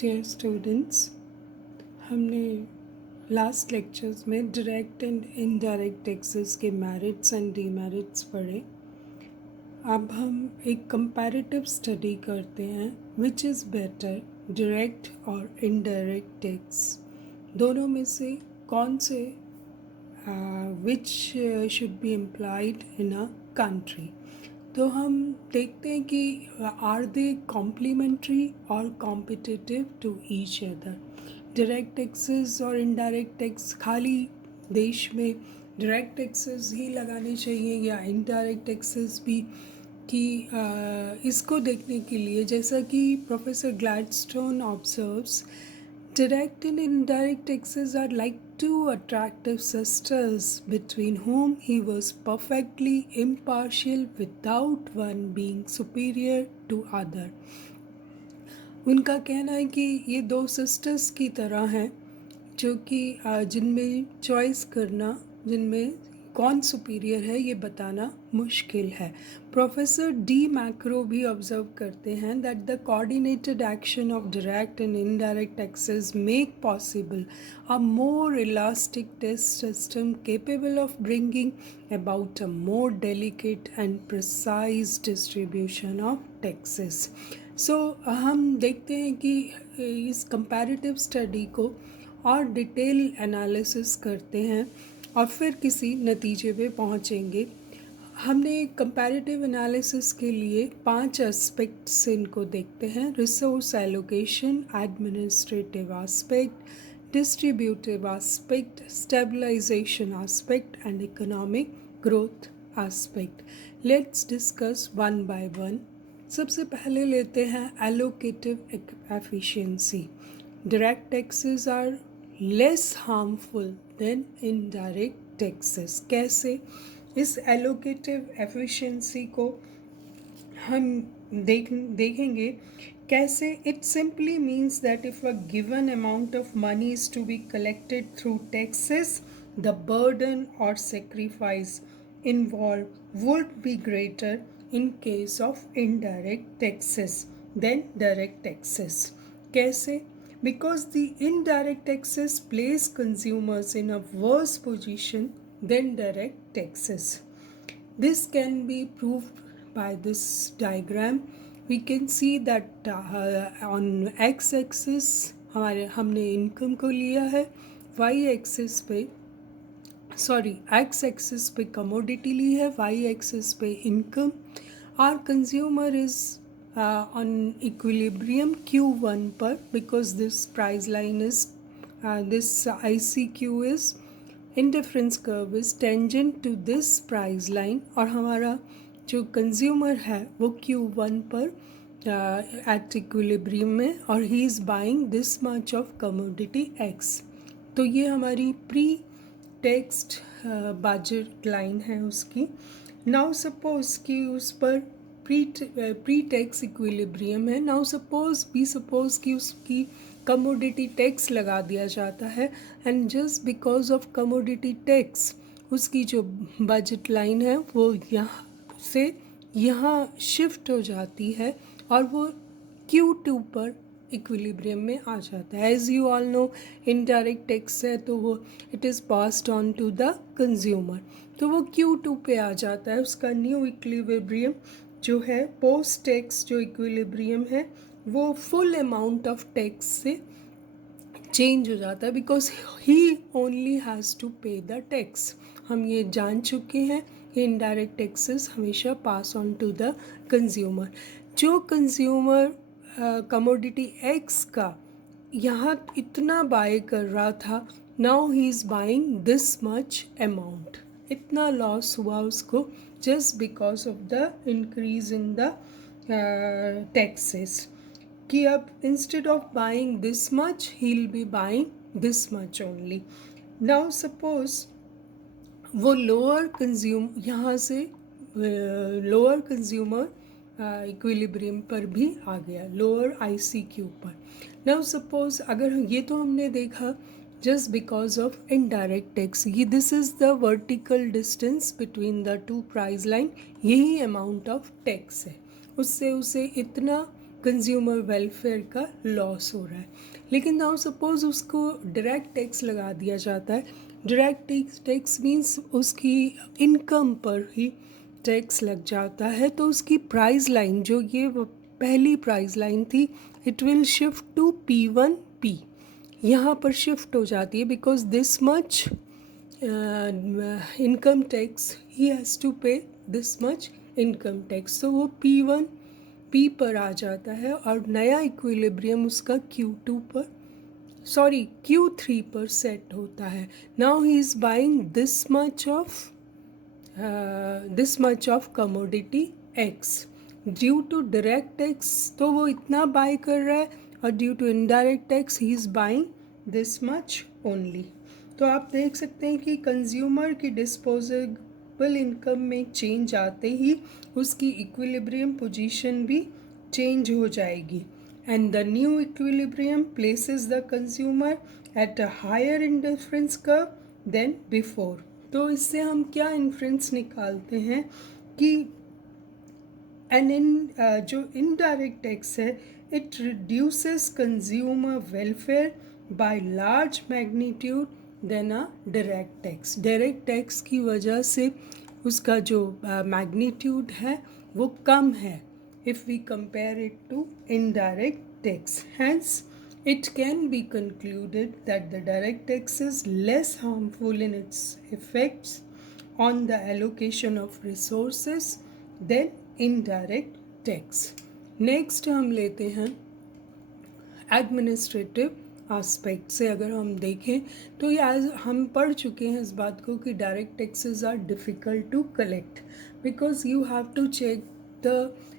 Dear students, हमने last lectures में direct and indirect taxes के मेरिट्स एंड डीमेरिट्स पढ़े। अब हम एक कंपैरेटिव स्टडी करते हैं, विच इज़ बेटर, डायरेक्ट और इनडायरेक्ट टैक्स दोनों में से कौन से which should be employed in a country. तो हम देखते हैं कि आर दे कॉम्प्लीमेंट्री और competitive to each other. Direct taxes और इनडायरेक्ट टैक्स खाली देश में डायरेक्ट टैक्सेस ही लगाने चाहिए या इनडायरेक्ट टैक्सेस भी, कि इसको देखने के लिए जैसा कि professor Gladstone observes, direct and indirect taxes are like two attractive sisters between whom he was perfectly impartial without one being superior to other. उनका कहना है कि ये दो सिस्टर्स की तरह हैं जो कि जिनमें चॉइस करना, जिनमें कौन सुपीरियर है ये बताना मुश्किल है। प्रोफेसर डी मैक्रो भी ऑब्जर्व करते हैं that the coordinated action of direct and indirect taxes make possible a more elastic test system capable of bringing about a more delicate and precise distribution of taxes. So हम देखते हैं कि इस comparative study को और detail analysis करते हैं और फिर किसी नतीजे पे पहुंचेंगे। हमने कंपैरेटिव एनालिसिस के लिए 5 एस्पेक्ट्स इनको देखते हैं: resource allocation, administrative aspect, distributive aspect, stabilization aspect and economic growth aspect. Let's discuss one by one. सबसे पहले लेते हैं allocative efficiency. Direct taxes are less harmful than indirect taxes. कैसे? इस एलोकेटिव एफिशिएंसी को हम देखेंगे कैसे। It simply means that if a given amount of money is to be collected through taxes, the burden or sacrifice involve would be greater in case of indirect taxes than direct taxes. कैसे? Because the indirect taxes place consumers in a worse position than direct taxes. This can be proved by this diagram. We can see that on x-axis हमने income को लिया है, y-axis पे X axis पे commodity ली है, Y axis पे income. Our consumer is on equilibrium Q1 पर, because this price line is this ICQ is indifference curve is tangent to this price line, और हमारा जो कंज्यूमर है वो Q1 पर एट इक्विलिब्रियम में, और ही is buying this much of commodity x. तो ये हमारी प्री टेक्स्ट बजट लाइन है उसकी। नाउ सपोज कि उस पर प्री टैक्स इक्विलिब्रियम है। नाउ सपोज कि उसकी कमोडिटी टैक्स लगा दिया जाता है, and just because of commodity tax उसकी जो बजट लाइन है वो यहाँ से यहाँ शिफ्ट हो जाती है और वो Q2 पर इक्विलिब्रियम में आ जाता है। As you all know, indirect tax है तो वो it is passed on to the consumer, तो वो Q2 पे आ जाता है। उसका न्यू इक्विलिब्रियम जो है, पोस्ट टैक्स जो इक्विलिब्रियम है वो फुल अमाउंट ऑफ टैक्स से चेंज हो जाता है, because he only has to pay the tax. हम ये जान चुके हैं कि इनडायरेक्ट टैक्सेस हमेशा pass on to the consumer. जो कंज्यूमर कमोडिटी एक्स का यहाँ इतना बाय कर रहा था, now he is buying this much amount. इतना लॉस हुआ उसको just because of the increase in the taxes, कि अब instead of buying this much he will be buying this much only. Now suppose वो यहाँ से लोअर कंज्यूमर इक्विलिब्रियम पर भी आ गया, लोअर ICQ पर। नाउ सपोज अगर ये तो हमने देखा just because of indirect tax, ये this is the vertical distance between the two price line, यही अमाउंट ऑफ टैक्स है। उससे उसे इतना कंज्यूमर वेलफेयर का लॉस हो रहा है। लेकिन नाउ सपोज उसको डायरेक्ट टैक्स लगा दिया जाता है। डायरेक्ट टैक्स मीन्स उसकी इनकम पर ही टैक्स लग जाता है, तो उसकी प्राइस लाइन जो ये पहली प्राइस लाइन थी, it will shift to P1P। यहाँ पर शिफ्ट हो जाती है because this much income tax he has to pay this much income tax, तो वो P1P पर आ जाता है और नया इक्विलिब्रियम उसका Q3 पर सेट होता है। Now he is buying this much of commodity X due to direct tax, तो वो इतना बाय कर रहा है, और due to indirect tax he is buying this much only. तो आप देख सकते हैं कि कंज्यूमर की डिस्पोजेबल इनकम में चेंज आते ही उसकी इक्विलिब्रियम पोजीशन भी चेंज हो जाएगी, and the new equilibrium places the consumer at a higher indifference curve than before. तो इससे हम क्या इन्फ्रेंस निकालते हैं कि जो इनडायरेक्ट टैक्स है, it reduces consumer welfare by large magnitude than a direct tax. Direct tax की वजह से उसका जो मैग्नीट्यूड है वो कम है if we compare it to indirect tax. Hence, it can be concluded that the direct tax is less harmful in its effects on the allocation of resources than indirect tax. Next हम लेते हैं administrative aspect से। अगर हम देखें तो ये आज हम पढ़ चुके हैं इस बात को कि direct taxes are difficult to collect because you have to check the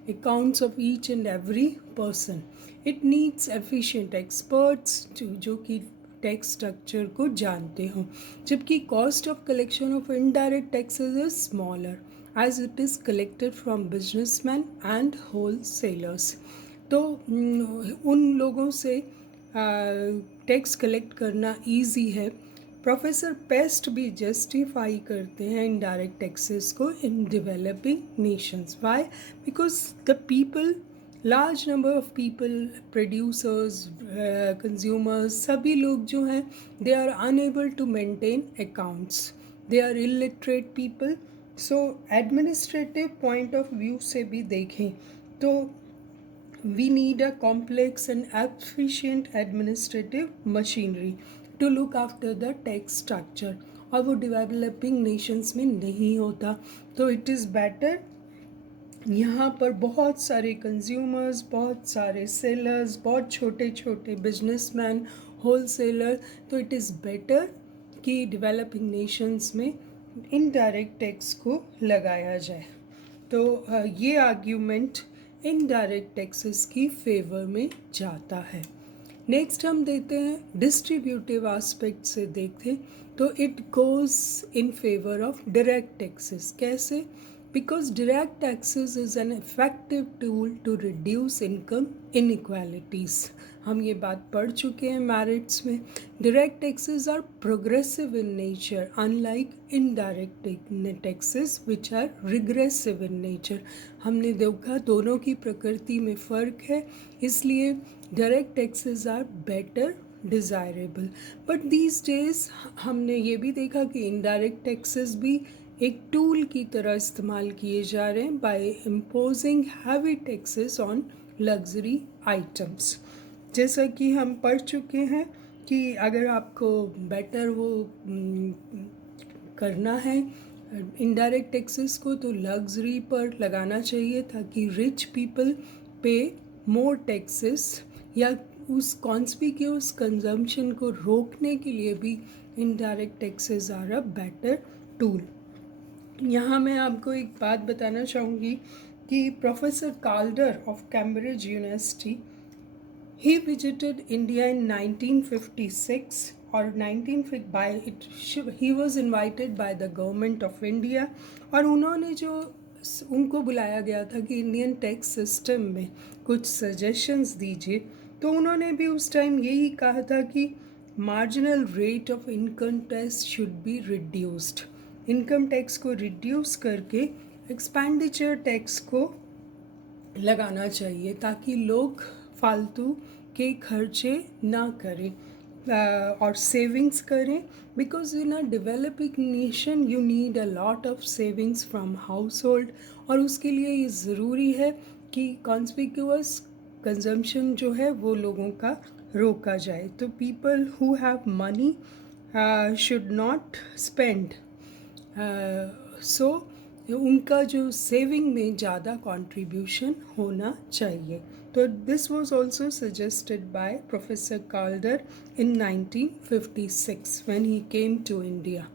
accounts of each and every person. It needs efficient experts जो कि टैक्स स्ट्रक्चर को जानते हों, जबकि cost of collection of indirect taxes is smaller as it is collected from businessman and wholesalers. तो उन लोगों से टैक्स कलेक्ट करना इजी है। प्रोफेसर पेस्ट भी जस्टिफाई करते हैं इनडायरेक्ट टैक्सेस को in developing nations. Why? Because the people, large number of people, producers, consumers, सभी लोग जो हैं they are unable to maintain accounts, they are illiterate people. So administrative point of view से भी देखें तो we need a complex and efficient administrative machinery to look after the tax structure, और वो डेवलपिंग नेशंस में नहीं होता। तो इट इज़ बेटर, यहाँ पर बहुत सारे कंज्यूमर्स, बहुत सारे सेलर्स, बहुत छोटे छोटे बिजनेसमैन, होल सेलर, तो इट इज़ बेटर कि डेवलपिंग नेशंस में इनडायरेक्ट टैक्स को लगाया जाए। तो ये आर्ग्यूमेंट इनडायरेक्ट टैक्सेस की फेवर में जाता है। नेक्स्ट हम देते हैं डिस्ट्रीब्यूटिव आस्पेक्ट से देखते तो it goes in favour of direct taxes. कैसे? Because direct taxes is an effective tool to reduce income inequalities. हम ये बात पढ़ चुके हैं मैरिट्स में। Direct taxes are progressive in nature unlike indirect taxes which are regressive in nature. हमने देखा दोनों की प्रकृति में फ़र्क है, इसलिए direct taxes are better desirable. But these days हमने ये भी देखा कि इनडायरेक्ट टैक्सेस भी एक टूल की तरह इस्तेमाल किए जा रहे हैं by imposing heavy taxes on luxury items. जैसा कि हम पढ़ चुके हैं कि अगर आपको बेटर वो करना है इनडायरेक्ट टैक्सेस को, तो लग्जरी पर लगाना चाहिए ताकि रिच पीपल पे मोर टैक्सेस, या उस कॉन्स्पिक्यूअस कंजम्पशन को रोकने के लिए भी indirect taxes are a better tool. यहाँ मैं आपको एक बात बताना चाहूँगी कि professor Kaldor of Cambridge University, he visited India in 1956 or he was invited by the government of India, और उन्होंने जो उनको बुलाया गया था कि इंडियन टैक्स सिस्टम में कुछ सजेशंस दीजिए, तो उन्होंने भी उस टाइम यही कहा था कि marginal rate of income tax should be reduced. Income tax को रिड्यूस करके एक्सपेंडिचर टैक्स को लगाना चाहिए ताकि लोग फालतू के खर्चे ना करें और सेविंग्स करें, because in a developing nation you need a lot of savings from house hold. और उसके लिए ये ज़रूरी है कि कॉन्स्पिक्यूअस कंजम्पशन जो है वो लोगों का रोका जाए। तो people who have money should not spend, so उनका जो सेविंग में ज़्यादा कंट्रीब्यूशन होना चाहिए। तो this was also suggested by professor Kaldor in 1956 when he came to India.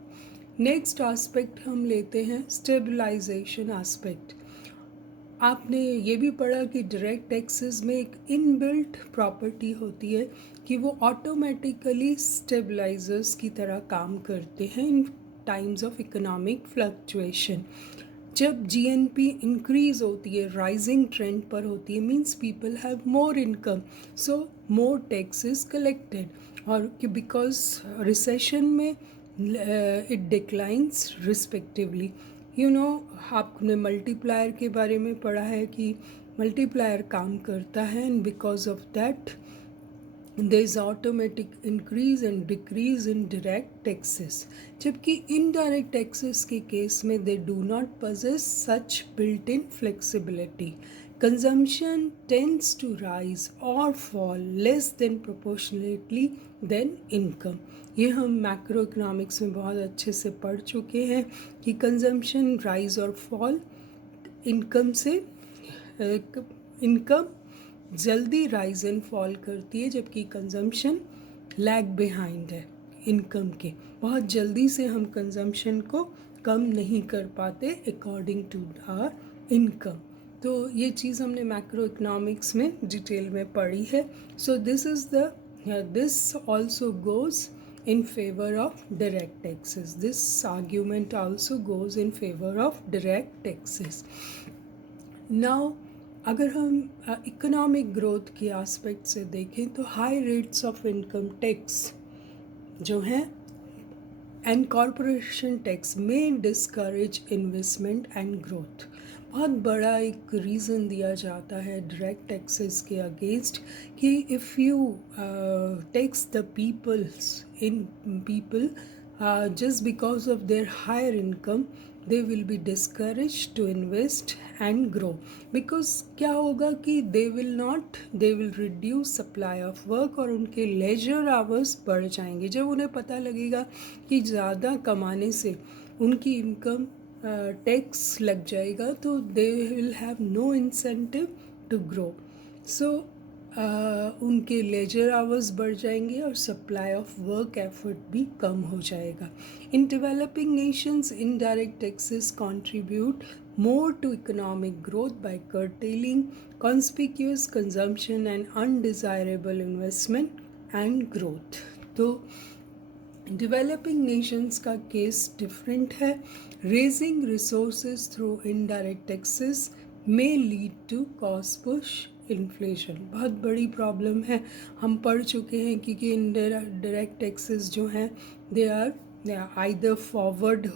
Next aspect हम लेते हैं स्टेबलाइजेशन एस्पेक्ट। आपने ये भी पढ़ा कि डायरेक्ट टैक्सेस में एक इनबिल्ट प्रॉपर्टी होती है कि वो ऑटोमेटिकली स्टेबलाइजर्स की तरह काम करते हैं इन टाइम्स ऑफ इकोनॉमिक फ्लक्चुएशन। जब जीएनपी इंक्रीज होती है, राइजिंग ट्रेंड पर होती है, means people have more income, so more tax is collected. और कि बिकॉज रिसेशन में it declines respectively. You know, आपने मल्टीप्लायर के बारे में पढ़ा है कि मल्टीप्लायर काम करता है and because of that there is automatic increase and decrease in direct taxes. जबकि indirect taxes के केस में they do not possess such built-in flexibility. Consumption tends to rise or fall less than proportionately than income. ये हम macro economics में बहुत अच्छे से पढ़ चुके हैं कि कंजम्पशन राइज और फॉल इनकम से, इनकम जल्दी राइज एंड फॉल करती है, जबकि कंजम्पशन लैग बिहाइंड है इनकम के। बहुत जल्दी से हम कंजम्पशन को कम नहीं कर पाते अकॉर्डिंग टू आवर इनकम। तो ये चीज़ हमने मैक्रो इकोनॉमिक्स में डिटेल में पढ़ी है। So this also goes in favor of direct taxes. This argument also goes in favor of direct taxes. Now, अगर हम इकोनॉमिक ग्रोथ के एस्पेक्ट से देखें तो high rates of income tax जो हैं एंड कॉरपोरेशन टैक्स में डिस्करेज इन्वेस्टमेंट एंड ग्रोथ। बहुत बड़ा एक रीज़न दिया जाता है डायरेक्ट टैक्सेस के अगेंस्ट कि if you tax the people just because of their higher income, they will be discouraged to invest and grow, because क्या होगा कि they will reduce supply of work और उनके leisure hours बढ़ जाएंगे। जब उन्हें पता लगेगा कि ज़्यादा कमाने से उनकी इनकम टैक्स लग जाएगा तो they will have no incentive to grow. So उनके लेजर आवर्स बढ़ जाएंगे और सप्लाई ऑफ वर्क एफर्ट भी कम हो जाएगा। In developing Nations indirect taxes contribute more to economic growth by curtailing conspicuous consumption and undesirable investment and growth. तो developing Nations का case different है। Raising resources through indirect taxes may lead to cost push inflation. बहुत बड़ी problem है, हम पढ़ चुके हैं कि डायरेक्ट टैक्सेस जो हैं they are either forward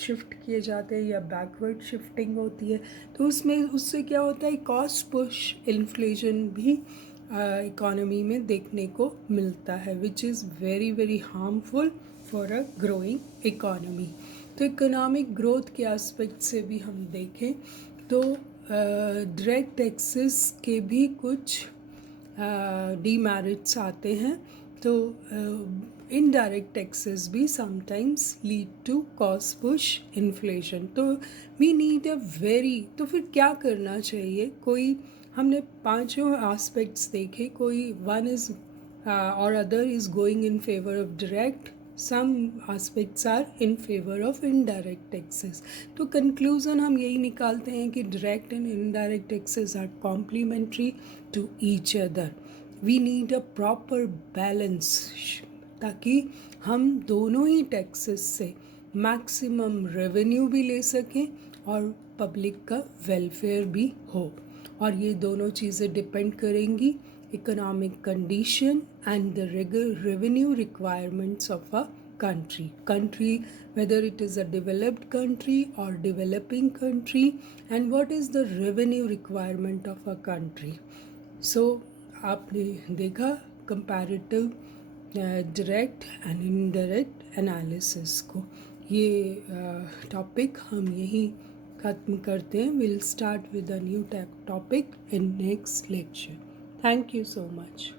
shift किए जाते हैं या बैकवर्ड शिफ्टिंग होती है। तो उससे क्या होता है, कॉस्ट पुश इन्फ्लेशन भी इकोनॉमी में देखने को मिलता है, which is very very harmful for a growing economy. तो इकोनॉमिक ग्रोथ के एस्पेक्ट से भी हम देखें तो डायरेक्ट टैक्सेस के भी कुछ डीमेरिट्स आते हैं। तो इनडायरेक्ट टैक्सेस भी sometimes lead to cost push inflation. तो वी नीड तो फिर क्या करना चाहिए? कोई हमने पांचों एस्पेक्ट्स देखे, कोई वन इज़ और other is going in favour of direct, some aspects are in favor of indirect taxes. तो conclusion हम यही निकालते हैं कि direct and indirect taxes are complementary to each other. We need a proper balance ताकि हम दोनों ही टैक्सेस से मैक्सिमम रेवेन्यू भी ले सकें और पब्लिक का वेलफेयर भी हो। और ये दोनों चीज़ें डिपेंड करेंगी economic condition and the revenue requirements of a country, whether it is a developed country or developing country, and what is the revenue requirement of a country. So आपने देखा comparative direct and indirect analysis को. ये topic हम यहीं ख़त्म करते हैं. Will start with a new topic in next lecture. Thank you so much.